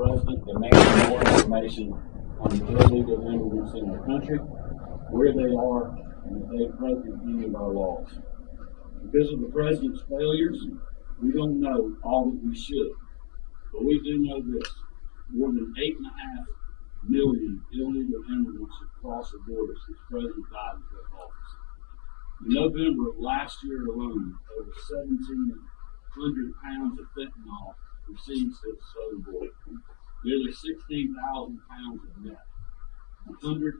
President demanding more information on the illegal immigrants in our country, where they are, and if they've broken any of our laws. Because of the President's failures, we don't know all that we should. But we do know this: more than 8.5 million illegal immigrants have crossed the border since President Biden took office. In November of last year alone, over 1,700 pounds of fentanyl were seized at the southern border. Nearly 16,000 pounds of meth. 169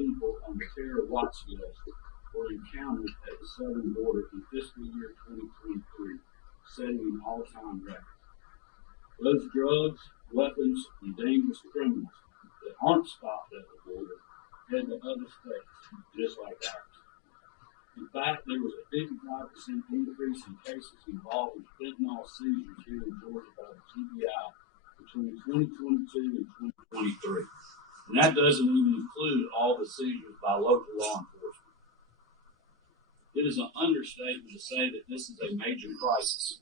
people on the terror watch list were encountered at the southern border in fiscal year 2023, setting an all-time record. Those drugs, weapons, and dangerous criminals that aren't stopped at the border head to other states, just like ours. In fact, there was a 55% increase in cases involving fentanyl seizures here in Georgia by the GBI between 2022 and 2023. And that doesn't even include all the seizures by local law enforcement. It is an understatement to say that this is a major crisis.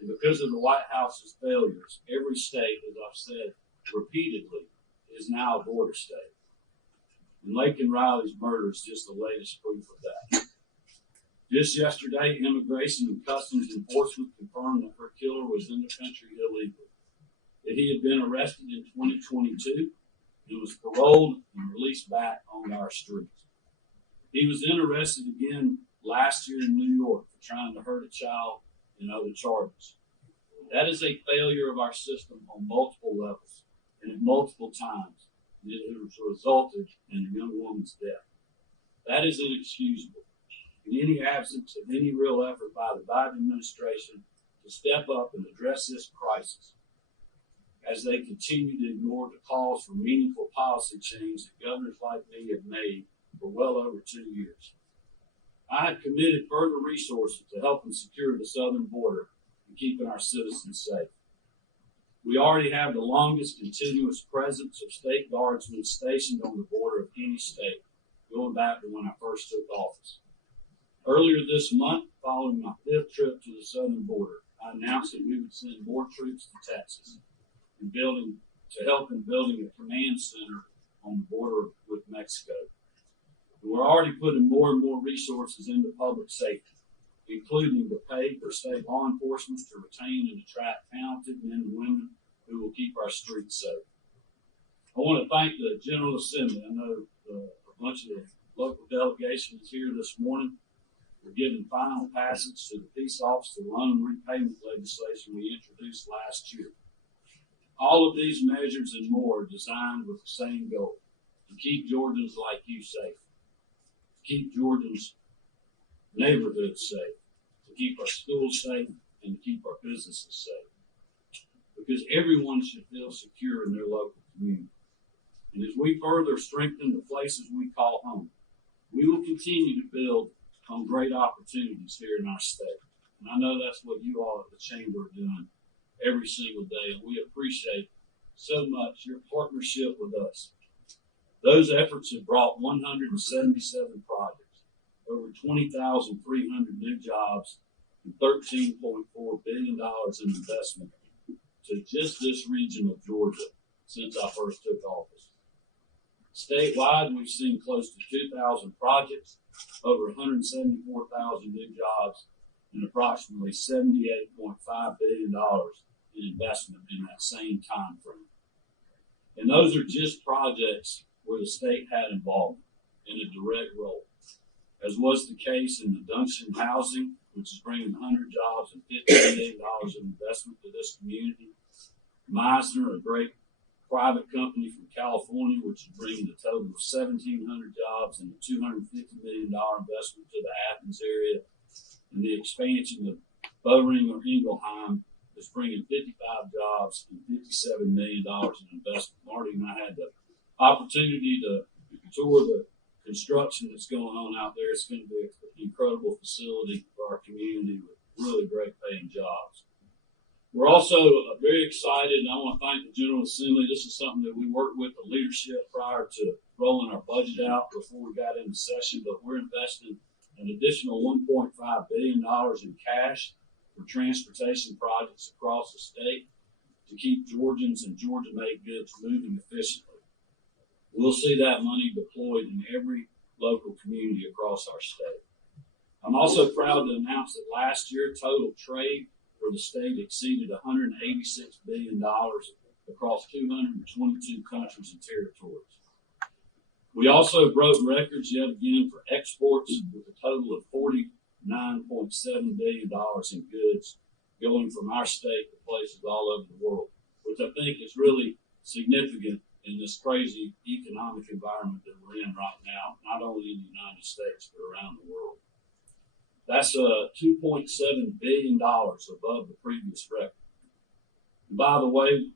And because of the White House's failures, every state, as I've said repeatedly, is now a border state. And Laken Riley's murder is just the latest proof of that. Just yesterday, Immigration and Customs Enforcement confirmed that her killer was in the country illegally, that he had been arrested in 2022 and was paroled and released back on our streets. He was then arrested again last year in New York for trying to hurt a child and other charges. That is a failure of our system on multiple levels and at multiple times, and it has resulted in a young woman's death. That is inexcusable. In any absence of any real effort by the Biden administration to step up and address this crisis, as they continue to ignore the calls for meaningful policy change that governors like me have made for well over 2 years. I have committed further resources to helping secure the southern border and keeping our citizens safe. We already have the longest continuous presence of state guardsmen stationed on the border of any state, going back to when I first took office. Earlier this month, following my 5th trip to the southern border, I announced that we would send more troops to Texas and to help in building a command center on the border with Mexico. We're already putting more and more resources into public safety, including the pay for state law enforcement to retain and attract talented men and women who will keep our streets safe. I want to thank the General Assembly. I know a bunch of the local delegations here this morning. We're giving final passage to the Peace Officer loan repayment legislation we introduced last year. All of these measures and more are designed with the same goal: to keep Georgians like you safe, to keep Georgians' neighborhoods safe, to keep our schools safe, and to keep our businesses safe. Because everyone should feel secure in their local community. And as we further strengthen the places we call home, we will continue to build on great opportunities here in our state. And I know that's what you all at the Chamber are doing every single day, and we appreciate so much your partnership with us. Those efforts have brought 177 projects, over 20,300 new jobs, and $13.4 billion in investment to just this region of Georgia since I first took office. Statewide, we've seen close to 2,000 projects, over 174,000 new jobs, and approximately $78.5 billion in investment in that same time frame. And those are just projects where the state had involvement in a direct role, as was the case in the Duncan Housing, which is bringing 100 jobs and $15 million in investment to this community. Meisner, a great private company from California, which is bringing a total of 1,700 jobs and a $250 million investment to the Athens area. And the expansion of Bowring or Ingelheim is bringing 55 jobs and $57 million in investment. Marty and I had the opportunity to tour the construction that's going on out there. It's going to be an incredible facility for our community with really great paying jobs. We're also very excited, and I want to thank the General Assembly. This is something that we worked with the leadership prior to rolling our budget out before we got into session, but we're investing an additional $1.5 billion in cash for transportation projects across the state to to keep Georgians and Georgia-made goods moving efficiently. We'll see that money deployed in every local community across our state. I'm also proud to announce that last year, total trade for the state exceeded $186 billion across 222 countries and territories. We also broke records yet again for exports with a total of $49.7 billion in goods going from our state to places all over the world, which I think is really significant in this crazy economic environment that we're in right now, not only in the United States, but around the world. That's $2.7 billion above the previous record. And by the way,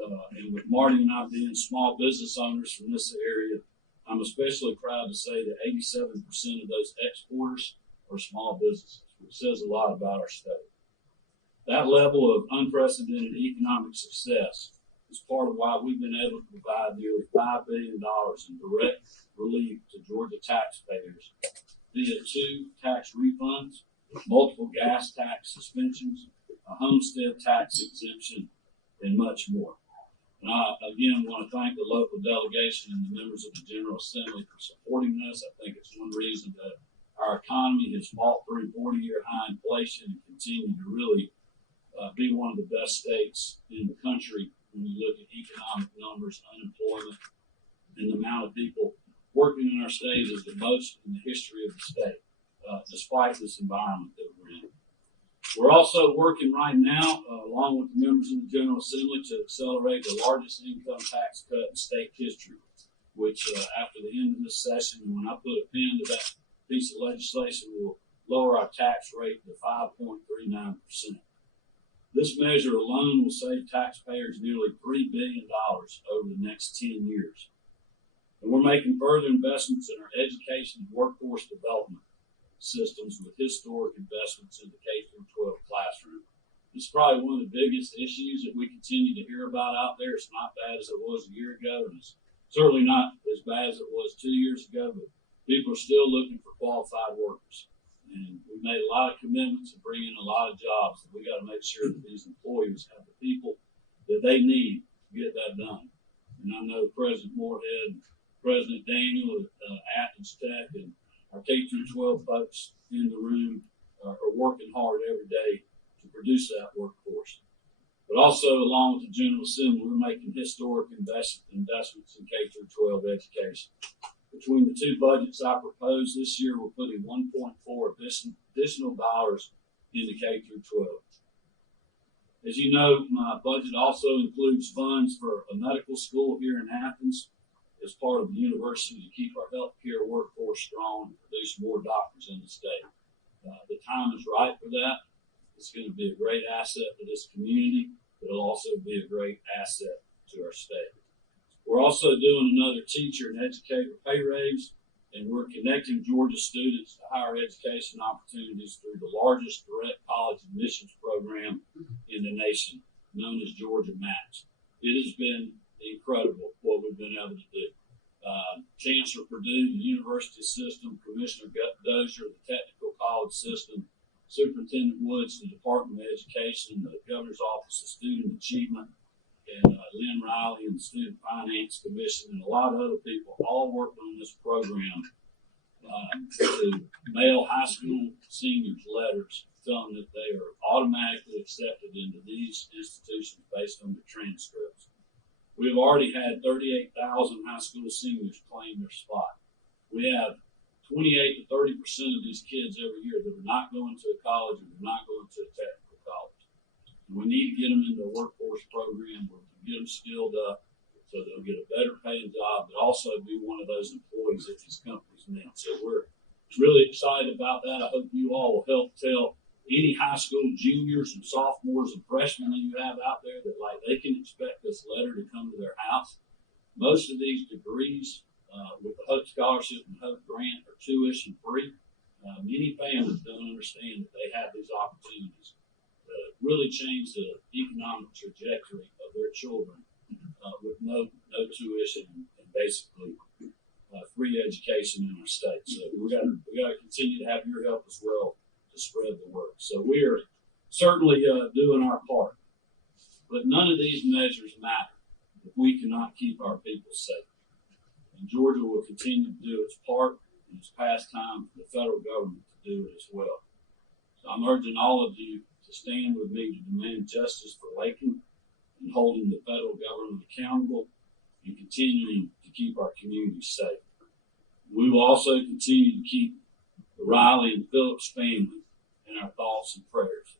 and with Marty and I being small business owners from this area, I'm especially proud to say that 87% of those exporters are small businesses, which says a lot about our state. That level of unprecedented economic success is part of why we've been able to provide nearly $5 billion in direct relief to Georgia taxpayers via 2 tax refunds, multiple gas tax suspensions, a homestead tax exemption, and much more. And I, again, want to thank the local delegation and the members of the General Assembly for supporting this. I think it's one reason that our economy has fought through 40-year high inflation and continued to really be one of the best states in the country when you look at economic numbers, unemployment, and the amount of people working in our state is the most in the history of the state, despite this environment that we're in. We're also working right now, along with the members of the General Assembly, to accelerate the largest income tax cut in state history, which after the end of this session, when I put a pen to that piece of legislation, will lower our tax rate to 5.39%. This measure alone will save taxpayers nearly $3 billion over the next 10 years. And we're making further investments in our education and workforce development systems with historic investments in the K-12 classroom. It's probably one of the biggest issues that we continue to hear about out there. It's not bad as it was a year ago, and it's certainly not as bad as it was 2 years ago, but people are still looking for qualified workers. And we've made a lot of commitments to bring in a lot of jobs, and we got to make sure that these employers have the people that they need to get that done. And I know President Moorhead, President Daniel at Athens Tech, and our K-12 folks in the room are working hard every day to produce that workforce. But also, along with the General Assembly, we're making historic investments in K-12 education. Between the 2 budgets I proposed this year, we're putting $1.4 additional dollars into K-12. As you know, my budget also includes funds for a medical school here in Athens as part of the university to keep our healthcare workforce strong and produce more doctors in the state. The time is right for that. It's going to be a great asset to this community, but it'll also be a great asset to our state. We're also doing another teacher and educator pay raise, and we're connecting Georgia students to higher education opportunities through the largest direct college admissions program in the nation, known as Georgia Match. It has been incredible what we've been able to do. Chancellor Purdue, the university system, Commissioner Dozier, the technical college system, Superintendent Woods, the Department of Education, the Governor's Office of Student Achievement, and Lynn Riley and the Student Finance Commission, and a lot of other people all working on this program to mail high school seniors letters telling them that they are automatically accepted into these institutions based on their transcripts. We've already had 38,000 high school seniors claim their spot. We have 28 to 30% of these kids every year that are not going to a college or they're not going to a technical college. And we need to get them into a workforce program where we can get them skilled up so they'll get a better paying job, but also be one of those employees that these companies need. So we're really excited about that. I hope you all will help tell any high school juniors and sophomores and freshmen that you have out there that they can expect this letter to come to their house. Most of these degrees with the Hope Scholarship and Hope Grant are tuition free. Many families don't understand that they have these opportunities to really change the economic trajectory of their children with no tuition and basically free education in our state. So we got to continue to have your help as well to spread the word. So we are certainly doing our part. But none of these measures matter if we cannot keep our people safe. And Georgia will continue to do its part, and it's past time for the federal government to do it as well. So I'm urging all of you to stand with me to demand justice for Laken and holding the federal government accountable and continuing to keep our communities safe. We will also continue to keep the Riley and Phillips family in our thoughts and prayers.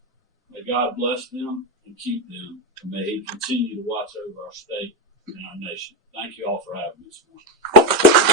May God bless them and keep them, and may He continue to watch over our state and our nation. Thank you all for having me this morning.